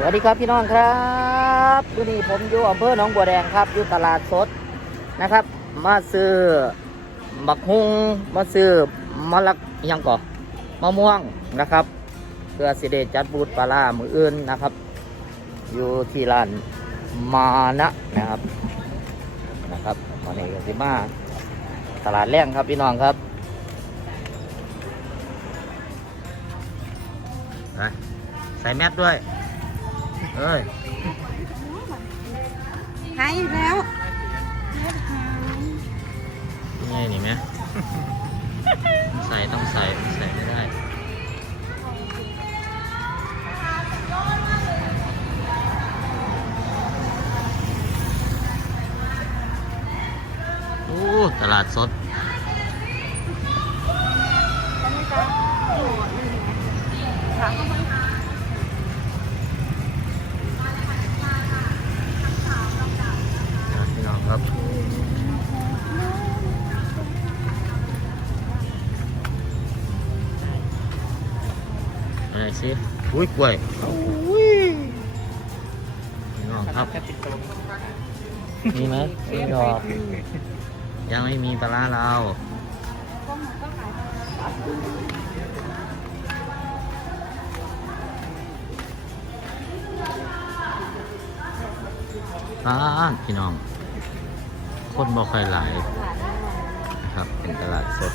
สวัสดีครับพี่น้องครับวันนี้ผมอยู่อำเภอหนองบัวแดงครับอยู่ตลาดสดนะครับ มาซื้อบักฮุงมาซื้อมะลักยังก่อมะม่วงนะครับเพื่อสิเดจัดบูธปลาล่ามืออื่นนะครับ อยู่ที่ร้านมานะนะครับนะครับตอนนี้ก็สิมาตลาดแรงครับพี่น้องครับใส่แมสด้วย เอ้ยหายอีกแล้วนี่นี่ไหมต้องใส่ต้องใส่ กล้วยพี่น้องครับ มีไหมไม่ดอกยังไม่มีปลาร้าเราอ่าพี่น้อง คนบ่ค่อยหลายนะครับ เป็นตลาดสด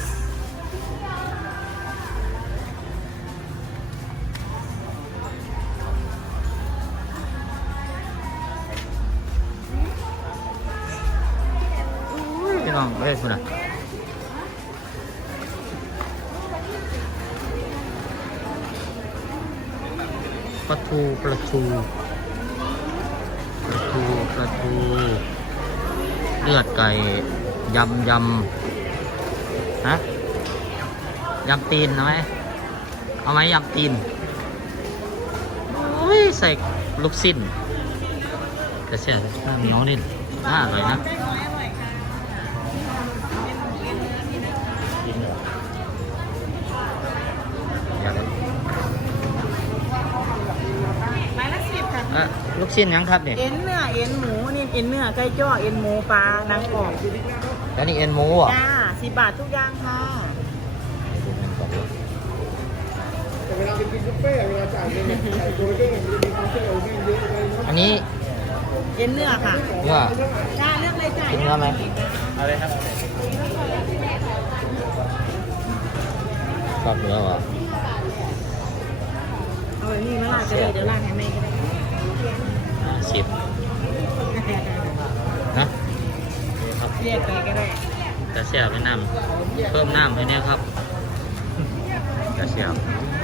เอ้ยคุณอะปลาทูปลาทูปลาทูปลาทูเลือดไก่ยำยำฮะยำตีนเอาไหมเอาไหมยำตีนโอ้ยใส่ลูกสิ้นกระเชียน้องนี่น่าอร่อยนะ สิบค่ะเอ่อลูกชิ้นยังครับเนี่ยเอ็นเนื้อเอ็นหมูนี่เอ็นเนื้อไก่จ้อเอ็นหมูปลานางกอกแล้วนี่เอ็นหมูเหรอะจ้าสิบบาททุกอย่างค่ะอันนี้เอ็นเนื้อค่ะเนื้อจ้าเลือกเลยจ้ากินเนื้อไหมอะไรครับชอบเนื้อเหรอเอาไว้นี่มาลาดก็ได้เดี๋ยวลาดให้แม่ก็ได้อ่า สิบนะนี่ครับเรียกไปก็ได้กระเสียบไปน้ำเพิ่มน้ำให้เนี่ยครับกระเสียบ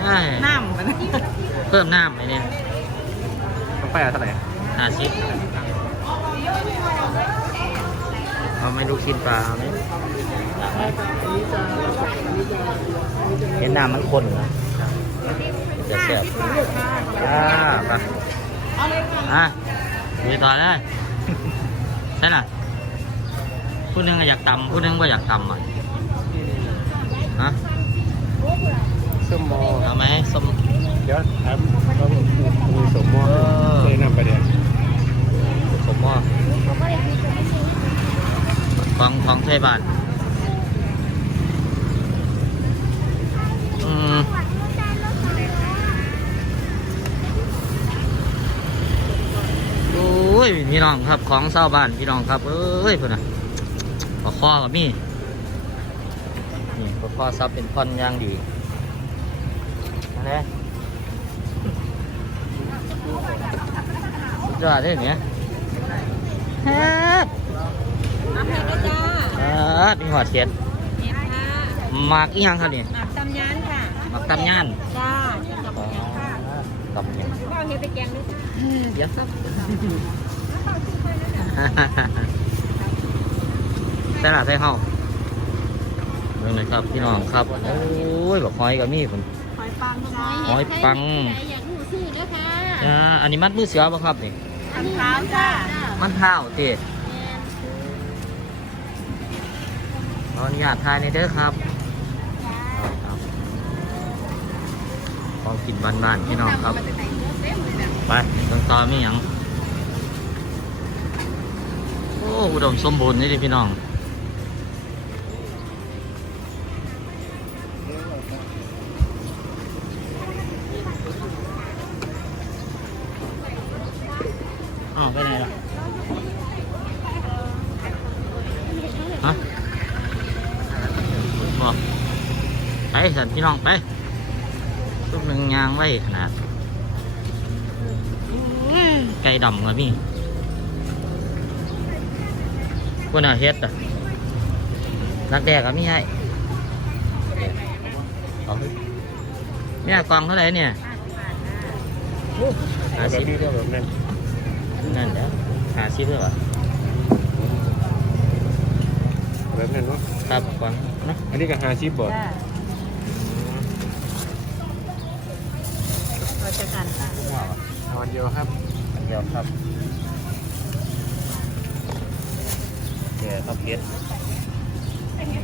เอ้ยน้ำมันเพิ่มน้ำให้เนี่ยกาแฟเท่าไหร่ห้าสิบเอาไม่ลูกชิ้นปลาเอาไหมเห็นน้ำมันข้นนะจะเสียบอ่าไปเอา เลยค่ะอะดูต่อเลยใช่น่ะผู้หนึงก็อยากตำผู้หนึงก็อยากตำอะฮะส้มโมเอาไหมสมเดี๋ยวถามว่ามีสมโมเคยนำไปเดี๋ยวสมหม้อของของไทยบ้านอืมโอ้ยพี่ น้องครับของเศร้าบ้านพี่น้องครับ เอ้ยเพื่อนน่ะปลาคอกับมีนี่ปลาคอซับเป็นพอนย่างดีอะไรสุดยอดเลยเนี่ยฮะเอาเผ็ดด้วยจ้าเออมีหอดเสียนเผ็ดค่ะหมากอีหยังครับนี่หมักตำยานค่ะหมากตำย่านจ้ากับยานค่ะตำย่านก็เอาเห็ดไปแกงด้วยจ้าเดี๋ยวสัก ใส่หน้าใส่เห้าเรื่องเลยครับพี่น้องครับ โอ้ยบอกหอยกับมีผมหอยปังจ้าหอยปังอยากรู้ชื่อด้วยค่ะอ่าอันนี้มัดมือเสือป่ะครับนี่อันขาวจ้ามันเท้าตีขออนุญาตทายในอยเด้อครับครับของกินบ้านๆพี่น้องครับมันจะแต่งเต็มเลยนะไปตรงต่อมีหยังโอ้อุดมสมบูรณ์นี่ดิพี่น้อง อ้าวไปไหนล่ะ ฮะบอกไปสันพี่น้องไปลูกหนึ่งยางไว้ขนาด ไก่ดำก็มี คนอาเฮ็ดอะรักแดกก็มีให้เอาเถอะเนี่ยกล่องเท่าไหร่เนี่ยห้าแบสิบบนี้ก็แบบนั้นนั่นเด้อห้าสิบเลยวะแบบนั้นเนาะครับกล่องเนาะอันนี้ก็หาชิปบ่เราจะกันค่ะนอนเดียวครับอันเดียวครับ เดี๋ยวครับเฮ็ด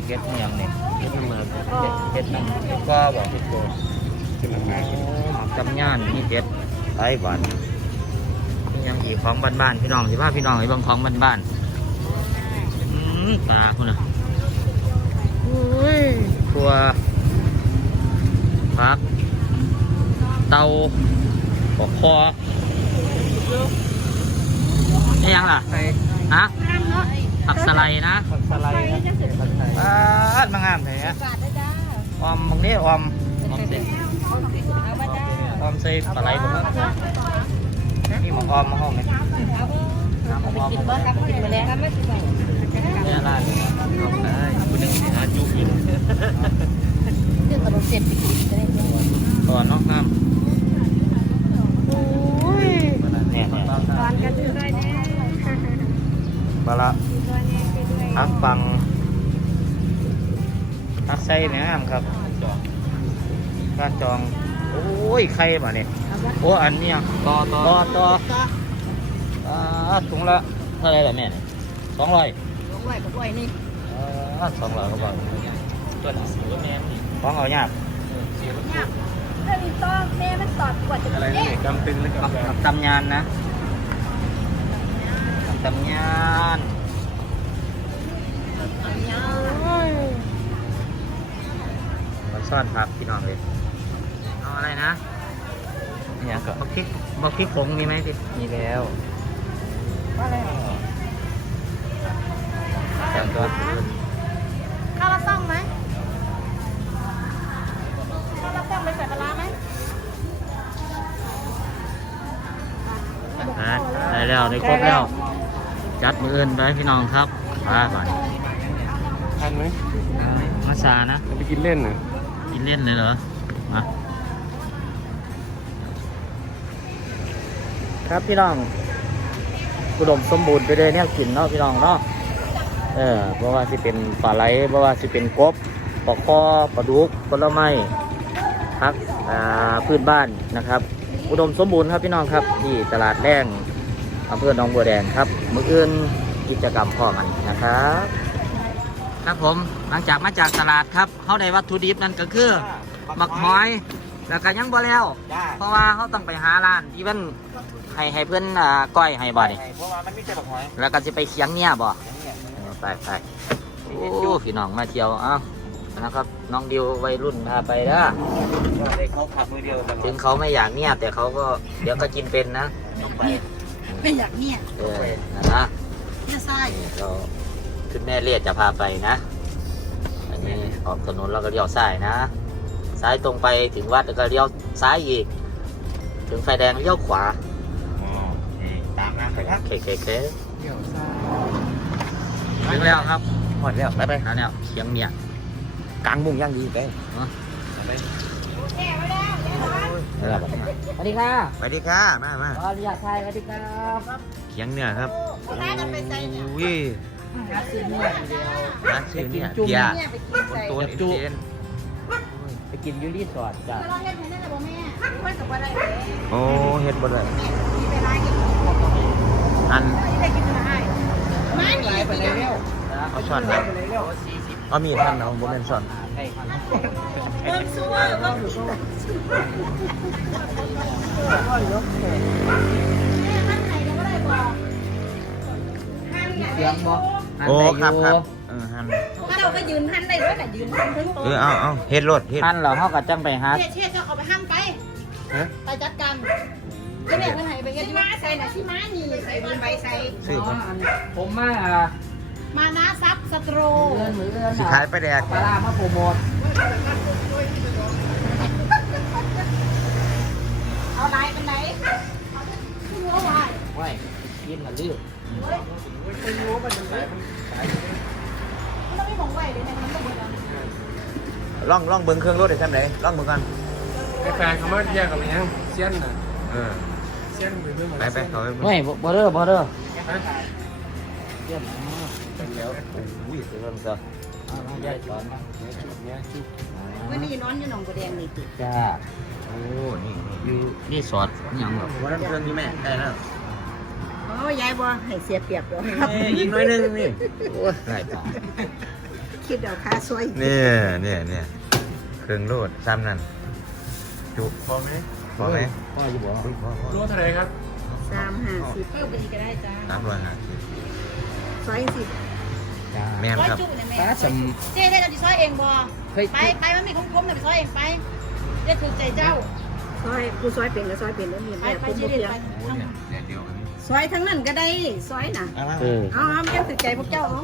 เฮ็ดนี่ยังเนี่ยเฮ็ดน้ำมันเฮ็ดเฮ็ดน้ำเฮ็ดก็บอกเฮ็ดโกเฮ็ดน้ำมันหมักจำย่านนี่เด็ดไต้หวันนี่ยังอีกของบ้านๆพี่น้องสิว่าพี่น้องไอ้บางของบ้านๆอืมตาคุณน่ะอุ้ยตัวพัก เตาปอกคอนี่ยังล่ะฮะ ผักสไลด์นะผักสไลด์นะผักไทยปาดมางามเลยนะออมบางนี้ออมออมเสร็จออมใส่ปลาไหลผมครับนี่หมองออมมาห้องไหมน้ำหมองออมกินบ่ครับกินไปแล้วครับไม่กินเนี่ยร้านเอาได้คุณนึงสิหาจุกินเรื่องขนมเสร็จไปกินจะได้ก่อนเน้องน้ำโอ้ยเนี่ยเนี่ยตอนกันด้วยแน่ปลาละ ฮักฟังฮักไส้เนี่ยงามครับร้านจองโอ้ยไข่มาเนี่ยโอ้อันเนี้ยต่อต่อต่อต่ออ่าถุงละเท่าไหรล่ะแม่สองร้อยไหวกับไหวนี่อ่าสองร้อยก็บอกตัวหนังสือแม่ของเอายากถ้ามีต้องแม่มันตอดกว่าจะอะไรนี่กำตึงแล้วกับกำแบบกับตำยานนะกับตำยาน มันซ่อนพักพี่น้องเลยเอาอะไรนะเนี่ยก็บอกพริกบอกพริกผงมีไหมพี่มีแล้วแต่ตัวข้าวราต้องไหมข้าวราต้องไปใส่ปลาไหมอะได้แล้วได้ครบแล้ว จัดมืออื่นไปพี่น้องครับมาก่อน ทันไหมมาซานะเอาไปกินเล่นน่ะกินเล่นเลยเหรอมาครับพี่น้องอุดมสมบูรณ์ไปเลยเนี่ยกินเนาะพี่น้องเนาะเออเพราะว่าสิเป็นปลาไหลเพราะว่าสิเป็นกบปลาคอปลาดุกผลไม้พักอ่าพื้นบ้านนะครับ อุดมสมบูรณ์ครับพี่น้องครับ ที่ตลาดแรงอำเภอหนองบัวแดงครับ มืออื่นกิจกรรมพ่อมันนะครับ ครับผมหลังจากมาจากตลาดครับเขาได้วัตถุดิบนั่นก็คือหมักหอย แล้วก็ยังบ่แล้ว เพราะว่าเขาต้องไปหาร้านที่มันให้ให้เพื่อนอ่าก้อยให้บ่นี่เพราะว่ามันไม่ใช่แบบหอยแล้วก็จะไปเคียงเนี่ยบ่เออไปไปโอ้พี่น้องมาเที่ยวเอ้านะครับน้องดิววัยรุ่นพาไปนะเขาขับมือเดียวกันถึงเขาไม่อยากเนี่ยแต่เขาก็เดี๋ยวก็กินเป็นนะไปเป็นอย่างเนี้ยเออนะนะเนี่ยไส้นี่เรา ขึ้นแม่เรียกจะพาไปนะ อันนี้ออกถนนแล้วก็เลี้ยวซ้ายนะ ซ้ายตรงไปถึงวัดแล้วก็เลี้ยวซ้ายอีก ถึงไฟแดงเลี้ยวขวาตามมาไปครับเคเคเคเดี๋ยวซ่าถึงแล้วครับหอดแล้วไปไปนั่นเนี่ยเชียงเมียกลางมุ้งย่างดีไปเนาะไปนี่แหละบอกมาสวัสดีค่ะไปดีค่ะ มามาขออนุญาตไทยสวัสดีครับเคียงเนื้อครับร้านกันไปใส่เนี่ยอุ้ย ร้านชื่อเนี่ยเบียร์บนโต๊ะเอ็นเจนไปกินยูรีสอดจ้ะโอ้เห็ดบดเลยอันมาหนีไปเร็เอาช้อนนะเขามีดทำนะผมเป็นช้อนเบิ้งซัวเบิ้งเสียงบอก หันโอ้ได้อยู่ครับครับเออหันถ้าเราก็ยืนหันได้ด้วยแต่ยืนหันถึงโต๊ะเออเอาเอาเฮ็ดรถเฮ็ดหันเหรอเฮาก็จังไปหา เชี่ยเชี่ยจะเอาไปห้ามไปฮะ ไปจัดการก็แม่เพื่อนให้ไปเฮ็ดมาใส่น่ะชิมานี่ใส่บนใบใส่ซื้ออ๋อบ่อันผมมามานะซับสโตรเอื้อนมือเอื้อนสิขายไปแดกปลาร้ามาโปรโมทเอาลายเป็นไหนเอาขึ้นหัวไว้ไว้กินละลื อมันต้องมีของไว้เลยเนี่ยมันต้องหมดแล้วล่องล่องเบิ่งเครื่องรถได้ซั่นไดล่องเบิ่งกันไอ้แฟนเขามาแยกกับมันยังเซียนน่ะเออเซียนไปเรื่องไปไปเขาไปเบิ่งไม่บ่บ่เด้อบ่เด้อเยี่ยมมากเดี๋ยวโอ้ยเริ่มก็เอาเอาแยกก่อนนะไม่มีนอนอยู่หนองบัวแดงนี่ติจ้าโอ้นี่นี่อยู่รีสอร์ทอิหยังหรอว่าเรื่องนี้แม่ได้แล้ว โอ้ยายบ่ให้เสียเปรียบเลยอีกหน่อยนึงนี่โอ้ยได้ป่ะคิดเอาค่าซวยเนี่ยเนี่ยเนี่ยเครื่องรถซ้ำนั่นจุพอไหมพอไหมพ่อจะบอกพอพอรู้เท่าไหรครับสามห้าสิบเพิ่มไปอีกก็ได้จ้าสามร้อยห้าสิบซอยสิบจ้าแม่นซอยครับ จุ่มเนี่ยแม่ป้าสมเจ๊ได้เราจะซอยเองบ่เฮ้ย ไปไปมันมีของผมเนี่ยไปซอยเองไปเจ๊ถูกใจเจ้าซอยผู้ซอยเป็นก็ซอยเป็นแล้วมีไปแม่ไปผู้เจ๊บ่เด็เพียงไปโอ้เนี่ยเนี่ยเดียวอันนี้ ซอยทั้งนั้นก็ได้ซอยน่ะเอามาเออเอาเอาแม่ถือใจพวกเจ้าเอา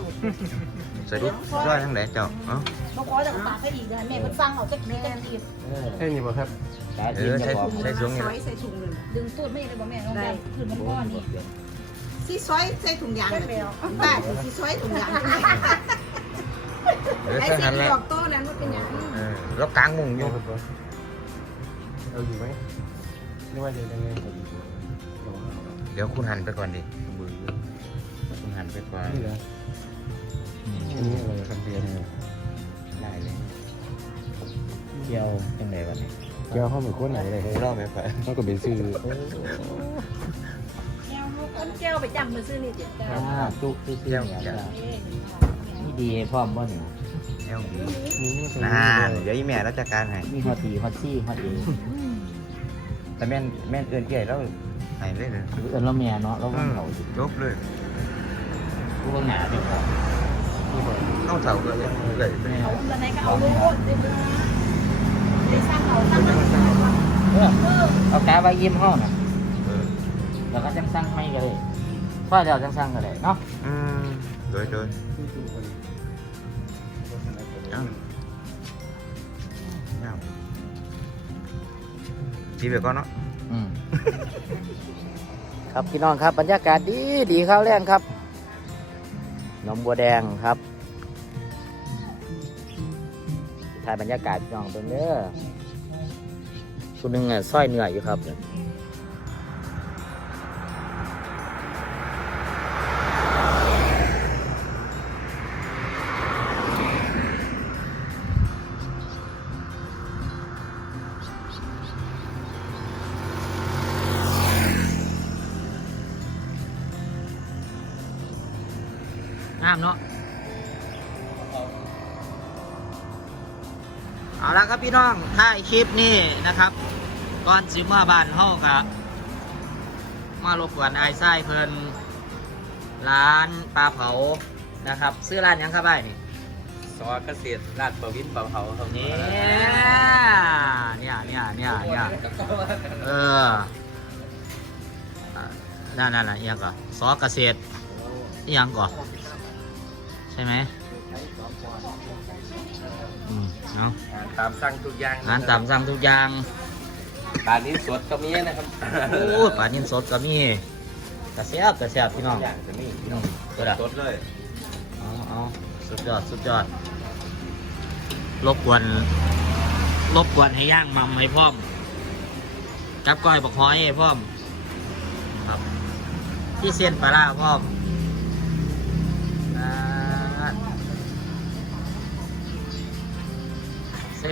ใส่ดูร้อยทั้งไหนเจ้าเอ้าบอกขอจะฝากให้อีกเลยแม่เพิ่นฟังเอาจักทีจักทีเออใช่นี่ป่ะครับจ้าเอกินอจะใส่บอกใส่สูงนี่ซแหอละยใส่ถุงหนึงดึงตูดไม่ได้บ่แม่น้องแม่ขึ้นมันก้อนนี่สิซอยใส่ถุงยางได้แล้วป้าสิซอยถุงยางเออไอ้ใส่สิหันที่แล้วดอกโตนั้นมันเป็นหยังเออแล้วกลางมุงอยู่เอาอยู่ไหมไม่ว่าจะยังไง เดี๋ยวคุณหันไปก่อนดิคุณหันไปก่อนนี่เหรออันนี้อะไรครับเรียนได้เลยเที่ยวจังไดบัดนี้เกี่ยวข้าวหมูข้นไหนเลยรอบไปไปมันก็เป็นซื้อแก้วคนแก้วไปจำมือซื้อนี่เจ็ดเก้าจ้าจุกซื่อๆเนี่ยจ้านี่ดีพร้อมบ่เนี่ยเอลบีนี่มันเป็นนานเดี๋ยวอีแม่ราชการให้มีฮอตดีฮอตซี่ฮอตเอแต่แม่นแม่นเอื้อนเกี่ยแล้วให้เลยเลยหรือเอิ้นเราแม่เนาะเราอืว่างมเขาสิจบเลยผู้ว่าหงาเป็นของเข้าเสาเลยเลยแม่เอาตอนไหนก็เอาลูกเดี๋ยวได้สร้างเอาตั้งมันเออเอากาไว้ยิ้มห้องน่ะเออแล้วก็จังสั่งไม่กันเลยพ่อเดี๋ยวจังสั่งกันเลยเนาะอืมโดยโดยเอ้าเอ้าจีไปก่อนเนาะอืม ครับพี่น้องครับบรรยากาศดีดีข้าวแรงครับนมบัวแดงครับถ่ายบรรยากาศพี่น้องตรงเด้อคุณนึงอะสร้อยเหนื่อยอยู่ครับ พี่น้องถ้ายคลิปนี้นะครับก่อนสิมาบ้านเฮากับมารบกวนไอ้ายไส้เพิ่นร้านปลาเผานะครับ ซื้อร้านหยังครับไอ้ายนี่ซอเกษตรราชประวิตรปะเผาครับเนี่ยเนี่ยเนี่ยเนี่ยเนี่ยเอออะนั่นนั่นน่ะอิหยังก่อนซอเกษตรอิหยังก่อนใช่ไหมอืม เนาะตามสั่งทุกอย่างอาหารตามสั่งทุกอย่างปลานี้สดก็มีนะครับโอ้ยปลานิ่นสดก็มีกระเสียบกระเสียบพี่น้องอย่างจะมีอืมก็ได้สดเลยเอาเอาสุดยอด สุดยอด รบกวน รบกวนให้ย่างมัมให้พร้อมกับก้อยบักฮ้อยให้พร้อม ครับ ที่เส้นปลาร้าพร้อม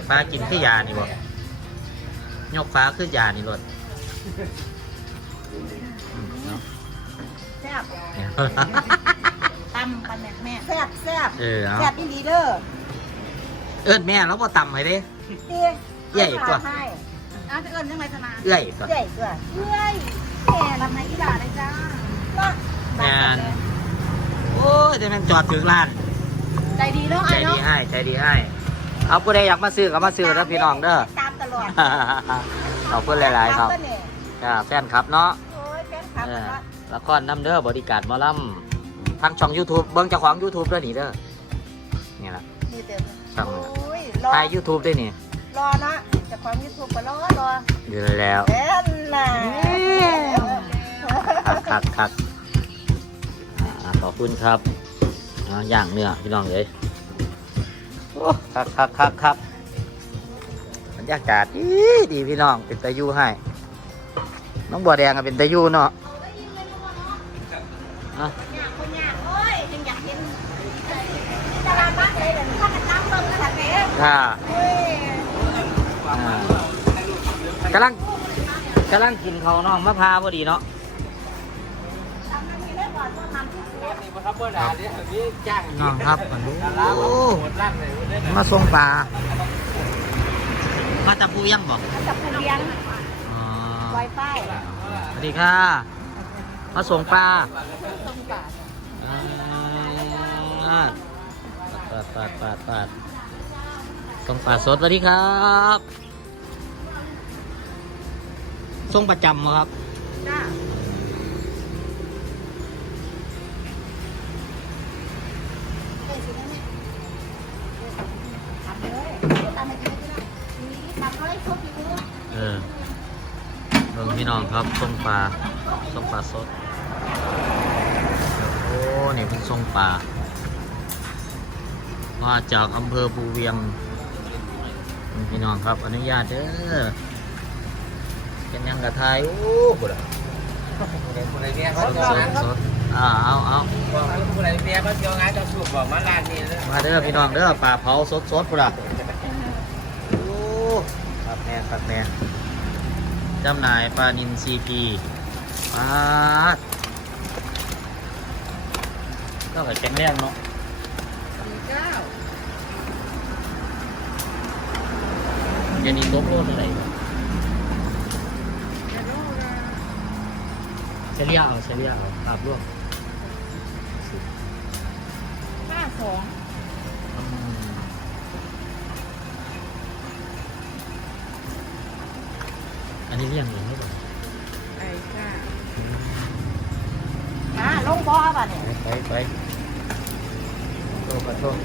ฟ้ากินคือยานี่บ่ยกฟ้าคือยานี่รถอืมเนาะแซ่บตำปันแม่แม่แซ่บแซ่บเออเอาแซ่บอีหลีเด้อเอิ้นแม่แล้วบ่ต่ำไปเด้เตี้ยใหญ่กว่าให้อ้าวจะเอิญยังไงธนาเอื้อยก่อนใหญ่กว่าเอ้ยแม่ลำไหนอีหลาเลยจ้าแม่นโอ้จะแม่นจอดถึงร้าน ใจดีเนาะใจไอ้ดีเนาะให้ใจดีให้ เอาผู้ใดอยากมาซื้อก็มาซื้อนะพี่น้องเด้อ ตามตลอดขอบคุณหลาย ๆ ครับตมเนี่ยจ้าแฟนครับเนาะโอ้ยแฟนคลับเออเนาะแล้วก็น้ำเด้อบริการหมอลำทางช่อง YouTube เบิ้งเจ้าของ YouTube ด้วยนี่เด้อนี่แหละนี่เต็มช่องโอ้ยรอถ่าย YouTube ด้วยนี่รอเนาะจะความยูทูบก็รอรออยู่แล้วเอ็นน่ะคักคักคักอ่าขอบคุณครับอ่าย่างเนื้อพี่น้องเลยโอ้ คักคักคักคักบรรยากาศดีดีพี่น้องเป็นตะยูให้ น้องบัวแดงก็เป็นตะยูเนาะค่ะกำลังกำลังกินเขาน้องมะพร้าวพอดีเนาะ มาครับเมื่อนาเนี่ยนี่จ้างน้องครับมันดูดาราเขาหมดร่างเลยเนี่ยมาส่งปลามาตะปูยังบอกจับผู้เลี้ยงอ๋อไวไฟสวัสดีค่ะ มาส่งปลาส่งปลาอ่าปาดปาดปาดปาดส่งปลาสดสวัสดีครับส่งประจำมาครับจ้า ครับส่งปลาส่งปลาสดโอ้นี่เป็นส่งปลามาจากอำเภอภูเวียงพี่น้องครับอนุญาตเด้อเป็นยังกระทายโอ้บุระคนไหนเนี่ยสเขาดเที่ยวสดสดอ่าเอาเอาบอกคนไหนเนี่ยเขาเที่ยวงานเขาสูบบอกมาร้านนี้เลยมาเด้อพี่น้องเด้อปลาเผาสดสดบุระโอ้ครับแน่ครับแน่ จำหน่ายปลานินซีพีปลาดก็แข็งแรงเนาะเก้าเดี๋ยวนี้ตกโลดอะไรเฉลี่ยเอาเฉลี่ยเอาปราบร่วมห้าสอง อืมอันนี้เลี้ยงเองหรือเปล่าไอ้ค่ะอ่าลงบ่อป่ะเนี่ยไปไปโทษขอโทษ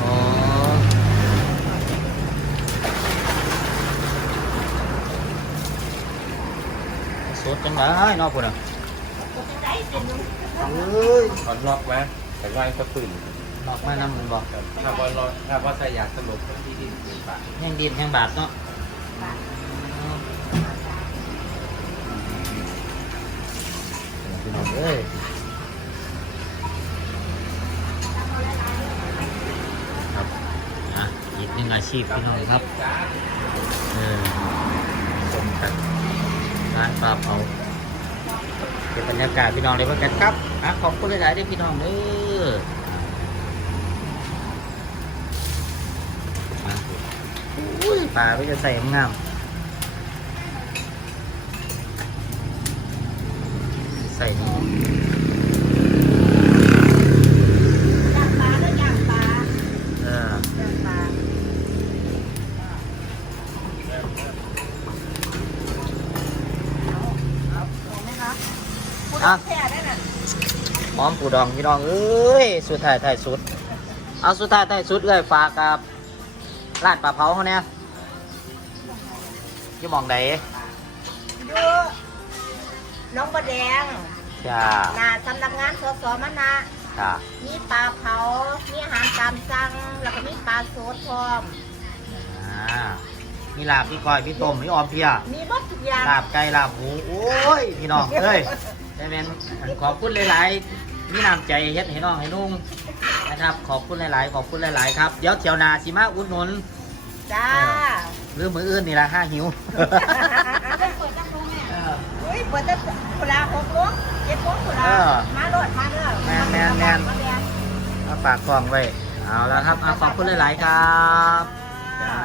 อ๋อสดจังได้เนอกพุ่นอะเอ้ยถอดล็อกไว้แต่ว่าก็ตื่นดอกไม้น้ำมันบอกถ้าว่าเราถ้าว่าใส่อยากสลบก็ที่ดินเกินปากแห้งดินแห้งบาดเนาะ พี่น้องเอ้ยครับอะอีกหนึ่งอาชีพพี่น้องครับเออชมกันร้านปลาเผาเป็นบรรยากาศพี่น้องเลยเพื่อนกันครับอะขอบคุณหลายๆด้วยพี่น้องเด้อปลาไม่จะใส่งาม ส่นี่ย่างปลาแล้วย่างปลาเออย่างปลาเอาไหมคะพูดอะแค่ได้น่ะหอมปูดองพี่น้องเอ้ยสุดท้ายท้ายสุด เอาสุดท้ายท้ายสุดเลยฝากกับร้านปลาเผาเขาเนี่ยอยี่หมองใดดู น้องบะแดงจ้าหน้าสำนักงานสสมนะจ้ามีปลาเผา มีอาหารตามสั่ง แล้วก็มีปลาโซดพร้อม อ่ามีลาบมีก้อยมีต้มมีออมเพีย มีหมดทุกอย่างลาบไก่ลาบหมูโอ้ยพี่น้องเอ้ยได้แมนขอบคุณหลายๆมีน้ำใจเฮ็ดให้น้องให้นุ่งนะครับ ขอบคุณหลายๆ ขอบคุณหลายๆครับเดี๋ยวเที่ยวหนาสิมาอุดหนุนจ้าหรือมืออื่นนี่ละห้าหิวอุ้ย เปิดจะกุลาหกโมงเจ็ดโมงกุลาเออมาโลดมาเด้อแม่นแม่นแม่นมาแม่นเอาฝากกล้องไว้ เอาแล้วครับ เอาขอบคุณหลาย ๆ ครับจ้า